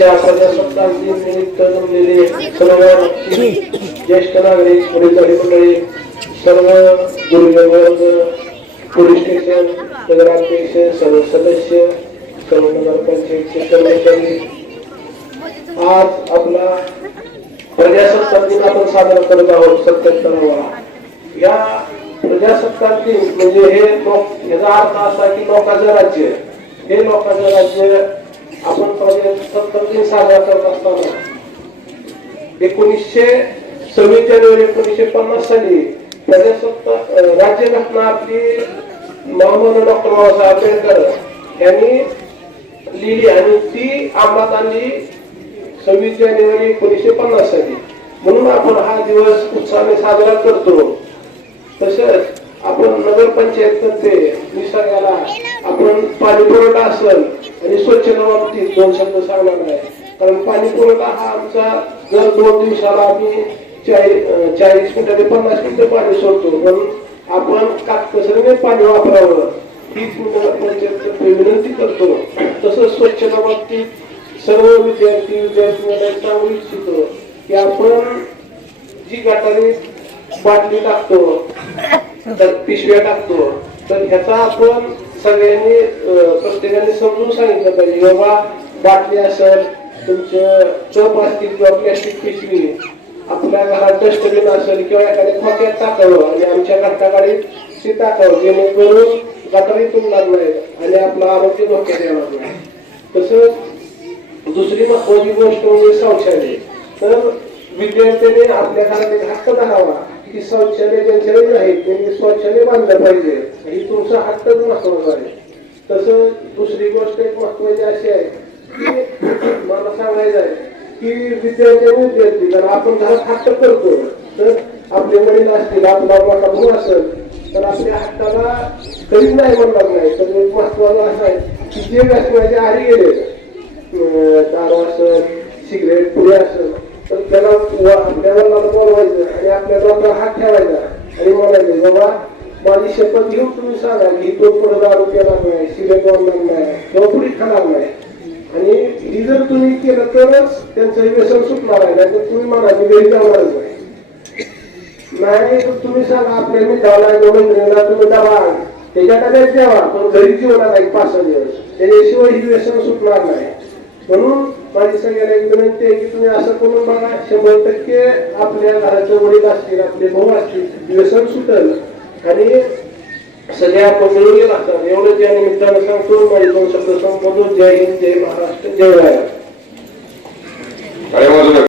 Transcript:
आजच्या प्रजासत्ताक दिन निमित्त जमलेले सर्व ज्येष्ठ नागरिक पोलीस मंडळी सर्व गुरुजन वर्ग पोलीस स्टेशन नगराध्यक्ष सर्व सदस्य सर्व नगरपंचायतचे कर्मचारी आज आपला प्रजासत्ताक दिन आपण साजरा करत आहोत सत्याहत्तरावा. या प्रजासत्ताक दिन म्हणजे हे लोक याचा अर्थ असा की लोकांचं राज्य हे लोकांचं राज्य आपण सत्तर दिन साजरा करत असताना एकोणीसशे सव्वीस जानेवारी एकोणीसशे पन्नास साली प्रजासत्ता राज्यघटना आपली महामान्य डॉक्टर बाबासाहेब आंबेडकर यांनी लिहिली आणि ती अंमलात आणली सव्वीस जानेवारी एकोणीसशे पन्नास साली. म्हणून आपण हा दिवस उत्साहाने साजरा करतो. तसंच पंचायत करते निसर्गाला आपण पाणी पुरवठा असेल आणि स्वच्छता बाबतीत दोन शब्द सांगणार नाही. कारण पाणी पुरवठा हा आमचा दर दोन दिवसाला आम्ही चाळीस चाळीस मिनिटं ते पन्नास मिनिटं पाणी सोडतो. म्हणून आपण काटकसरीने पाणी वापरावं. ही मी पंचायत विनंती करतो. तसंच स्वच्छता बाबतीत सर्व विद्यार्थी विद्यार्थ्यांना सांगू इच्छितो की आपण जी गटाने बाटली टाकतो तर पिशव्या टाकतो तर ह्याचा आपण सगळ्यांनी प्रत्येकाने समजून सांगितलं पाहिजे. बाबा बाटली असेल तुमचं चप असतील किंवा प्लॅस्टिक पिशवी आपल्या घरात डस्टबिन असेल किंवा एखाद्या खोक्यात टाकावं आणि आमच्या घटकाकडे ते टाकावं जेणेकरून गटारी तुंबणार नाही आणि आपलं आरोग्य धोक्यात येणार नाही. तसंच दुसरी महत्वाची गोष्ट म्हणजे शौचालय. तर विद्यार्थ्यांनी आपल्या घरात एक हक्क धरावा. की शौचालय ज्यांच्याकडे आहेत त्यांनी शौचालय बांधलं पाहिजे. ही तुमचा हक्कच महत्त्वाचा आहे. तसं दुसरी गोष्ट एक महत्वाची अशी आहे की मला सांगायचं आहे की विद्यार्थी विद्यार्थी कारण आपण घरात हक्क करतो तर आपले वडील असतील आपला मोठा भाऊ असेल तर आपल्या हक्काला कधीच नाही म्हणणार नाही. तर एक महत्वाचं असं आहे की जे व्यसनाच्या आधी गेले दारू असेल सिगरेट पुढे असेल तर त्याला आपल्या वडिलांना बोलवायचं आणि आपल्या डोक्यावर हात ठेवायचा आणि म्हणायचं बाबा माझी शपथ घेऊन तुम्ही सांगा की तो पुढे दारू केला नाही सिगरेट ओढणार नाही किंवा पुढे खाणार नाही आणि ही जर तुम्ही केलं तरच त्यांचं हे व्यसन सुटणार आहे नाही तर तुम्ही म्हणा मी घरी जाणारच नाही. नाही तुम्ही सांगा आपल्या मित्राला किंवा मैत्रिणीला तुम्ही डबा आण. त्याच्या डब्यात द्यावा पण घरी जेवणार नाही पाच सहा दिवस. त्याच्याशिवाय ही व्यसन सुटणार नाही. म्हणून माझी सगळ्यांना एक विनंती आहे की तुम्ही असं करून बघा. शंभर टक्के आपल्या घराचे वडील असतील आपले भाऊ असतील व्यसन सुटल. आणि सगळे आपण मिळून गेला असतात एवढंच या निमित्तानं सांगतो माझे दोन शब्द संपवतो. जय हिंद जय महाराष्ट्र जय महाराष्ट्र